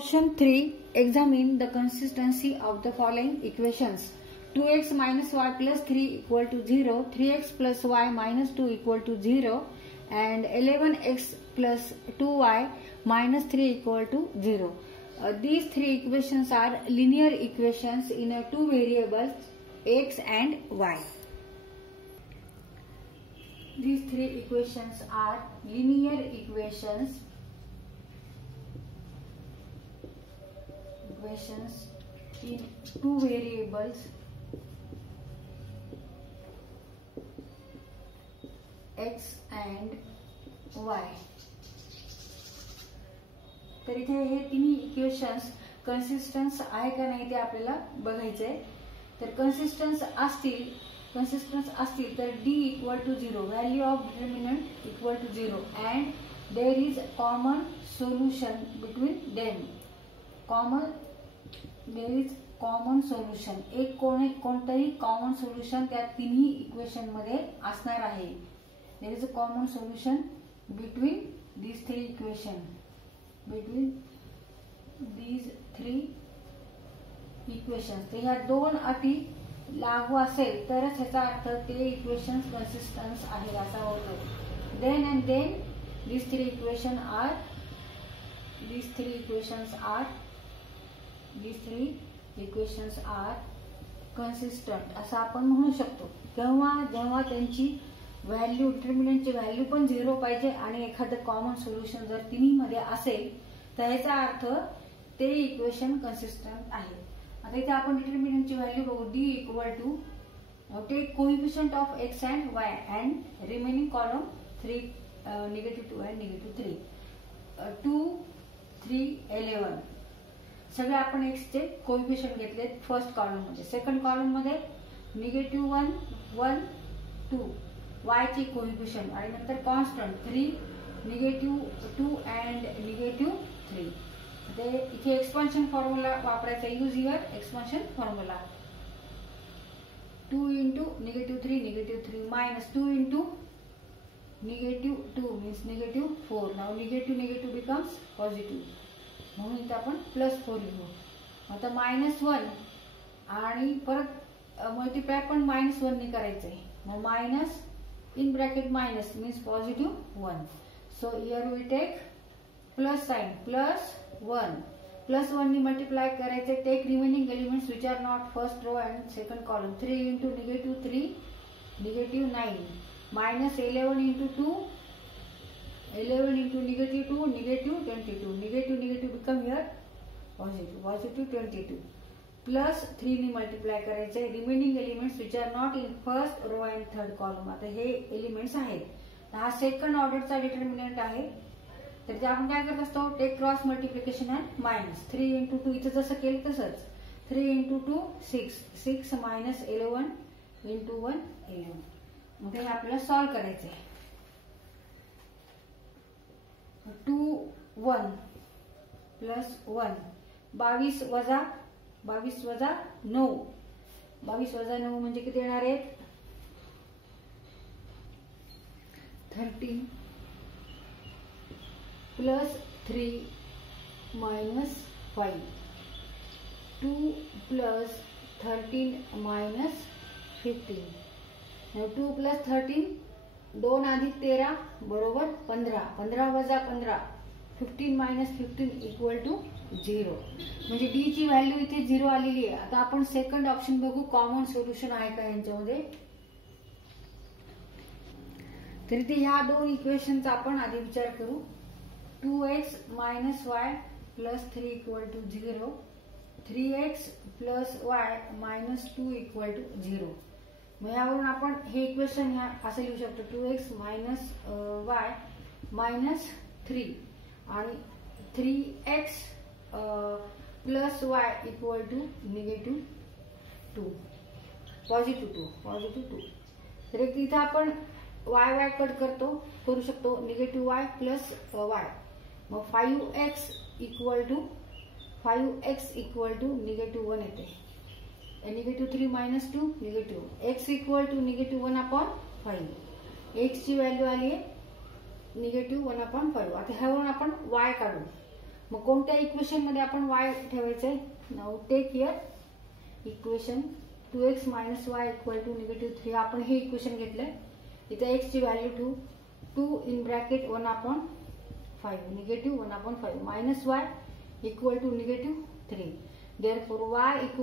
Question 3. Examine the consistency of the following equations. 2x minus y plus 3 equal to 0, 3x plus y minus 2 equal to 0, and 11x plus 2y minus 3 equal to 0. These three equations are linear equations in two variables x and y. These three equations are linear equations in two variables x and y. तर इथे हे तिन्ही equations consistence आहे का नाही ते आपल्याला बघायचे आहे. तर कन्सिस्टन्स असतील तर d equal to 0, value of determinant equal to 0 and there is common solution between them. There is common solution, कोणतंही कॉमन सोल्युशन त्या तिन्ही इक्वेशन मध्ये असणार आहे. There is a common solution between these three equation. Between these three equations, तर ह्या दोन अटी लागू असेल तरच ह्याचा अर्थ ते इक्वेशन्स कन्सिस्टन्स आहे असा होतो. Then and then these three equations are consistent असं आपण म्हणू शकतो. जेव्हा त्यांची व्हॅल्यू डिटर्मिनंटची व्हॅल्यू पण 0 पाहिजे आणि एखादं कॉमन सोल्युशन जर तिन्ही मध्ये असेल तर याचा अर्थ ते इक्वेशन कन्सिस्टंट आहे. आता इथे आपण डिटर्मिनंटची व्हॅल्यू बघू. d equal to take coefficient of x and y and remaining column 3 -2 अँड -3 2 3 11 सगळे आपण x चे कोएफिशिएंट घेतले फर्स्ट कॉलम मध्ये. सेकंड कॉलम मध्ये -1 1 2 y चे कोएफिशिएंट आणि नंतर कॉन्स्टंट 3 -2 अँड -3. इथे एक्सपान्शन फॉर्म्युला वापरायचा. Use your expansion formula. 2 into -3 -3 minus 2 into -2 means -4. Now negative becomes positive. म्हणून इथे आपण +4 लिहू. आता -1 आणि परत मल्टिप्लाय पण -1 ने करायचंय. मग minus in bracket minus means positive 1. So here we take plus sign +1. +1 ने multiply करायचे. Take remaining elements which are not first row and second column. 3 into -3 -9 minus 11 into 2 11 into -2 -22. Negative become here positive 22. Plus 3 ने multiply करायचे. Remaining elements which are not in first row and third column. आता हे elements आहेत. हा second ऑर्डरचा determinant आहे. तर ते आपण काय करत असतो, take cross multiplication and minus 3 into 2 इथे जसं केलं तसंच 3 into 2 6 minus 11 into 1 11. मग हे आपल्याला सॉल्व्ह करायचंय. 2 1 प्लस 1 22 वजा 9 म्हणजे किती येणार आहेत 13 plus 3 minus 5 2 plus 13 minus 15. 2 plus 13 2 अधिक 13 बरोबर 15. 15 वजा 15 15 minus 15 इक्वल टू 0. म्हणजे डी ची व्हॅल्यू इथे 0 आलेली आहे. आता आपण सेकंड ऑप्शन बघू, कॉमन सोल्युशन आहे का यांच्यामध्ये. तर इथे ह्या दोन इक्वेशनचा आपण आधी विचार करू. 2x minus y plus 3 equal to 0, 3x plus y minus 2 equal to 0. मग यावरून आपण हे इक्वेशन असं लिहू शकतो. 2x minus y minus 3 आणि 3x plus y equal to -2 positive 2. तर इथे आपण y कट करू शकतो. -y plus y. मग 5x इक्वल टू -1 येते. -3 minus 2 negative. x equal to -1/5. x ची व्हॅल्यू आली आहे -1/5. आता ह्यावरून आपण y काढू. मग कोणत्या इक्वेशन मध्ये आपण y ठेवायचंय? Now take here equation 2x - y = -3. आपण हे इक्वेशन घेतलंय. इथे x ची value 2 in bracket 1/5 -1/5 minus y = -3. Therefore y =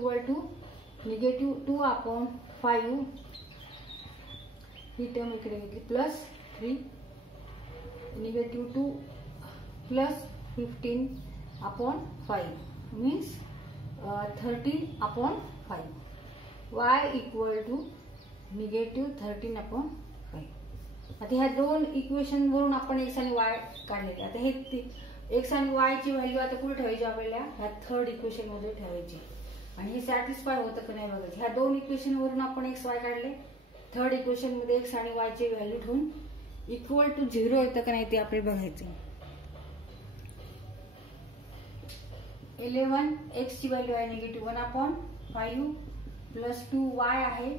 -2/5. He term इकडे घेतली प्लस 3 -2 प्लस 15/5 मीन्स 13/5. y = -13/5. आता ह्या दोन इक्वेशन वरून आपण x आणि y काढलेले. आता हे x आणि y ची व्हॅल्यू आता कुठे ठेवायची? आपल्याला ह्या थर्ड इक्वेशन मध्ये ठेवायची. आणि हे सॅटिस्फाय होतं का नाही बघायचं. ह्या दोन इक्वेशन वरून आपण x y काढले. थर्ड इक्वेशन मध्ये x आणि y ची व्हॅल्यू ठेवून =0 येतं का नाही ते आपल्याला बघायचं. 11 x ची व्हॅल्यू आहे -1/5 प्लस 2y आहे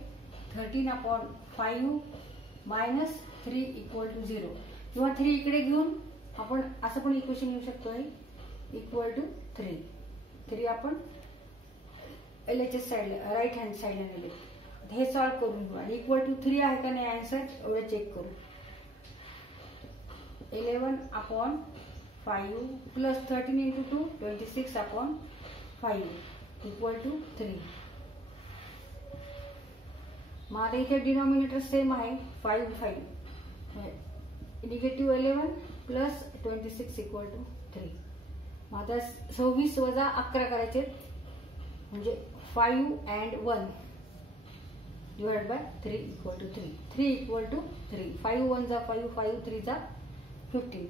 13/5 मायनस 3 = 0. किंवा 3 इकडे घेऊन आपण असं पण इक्वेशन लिहू शकतो =3. 3 आपण LHS साइडला राईट हँड साइडला नेले. हे सॉल्व करून घेऊ आणि =3 आहे का नाही आन्सर एवढं चेक करू. 11/5 प्लस 13 × 2 26/5 =3. मग आता इथे डिनॉमिनेटर सेम आहे 5 -11 प्लस 26 = 3. मग आता 26 वजा 11 करायचे म्हणजे 5 and 1 divided by 3 = 3. 3 = 3. 5 1 जा 5 5 3 जा 15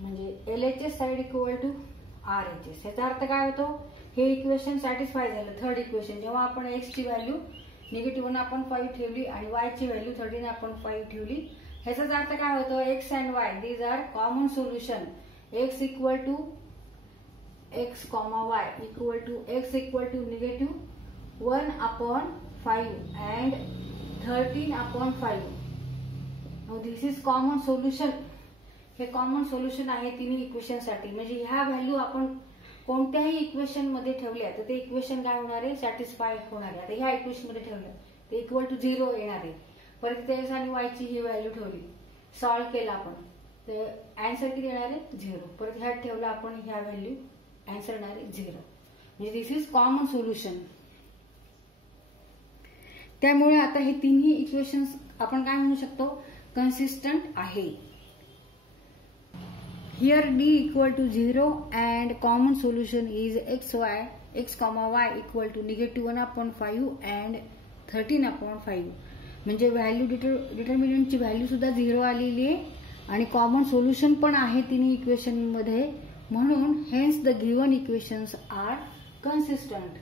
म्हणजे LHS साइड = RHS. याचा अर्थ काय होतो? हे इक्वेशन सॅटिस्फाय झालं. थर्ड इक्वेशन जेव्हा आपण x ची व्हॅल्यू -1/5 ठेवली आणि y ची व्हॅल्यू 13/5 ठेवली. ह्याचाच अर्थ काय होतो? x and y these are common solution. x = x, y = x = -1/5 and 13/5. Now this is common solution. हे कॉमन सोल्युशन आहे तिन्ही इक्वेशन साठी. म्हणजे ह्या व्हॅल्यू आपण कोणत्याही इक्वेशन मध्ये ठेवल्या तर ते इक्वेशन काय होणार आहे? सॅटिस्फाय होणार आहे. आता ह्या इक्वेशन मध्ये ठेवलं ते =0 येणार आहे. परत x आणि y ची ही व्हॅल्यू ठेवली, सॉल्व केला आपण तर आन्सर किती येणार आहे? 0. परत ह्यात ठेवला आपण ह्या व्हॅल्यू, आन्सर येणार आहे 0. म्हणजे दिस इज कॉमन सोल्युशन. त्यामुळे आता हे तिन्ही इक्वेशन्स आपण काय म्हणू शकतो? कन्सिस्टंट आहे. Here D = 0 and common solution is x, y = -1/5 and 13/5. म्हणजे व्हॅल्यू डिटर्मिनंटची व्हॅल्यू सुद्धा 0 आलेली आहे आणि कॉमन सोल्युशन पण आहे तिन्ही इक्वेशन मध्ये. म्हणून hence the given equations are consistent.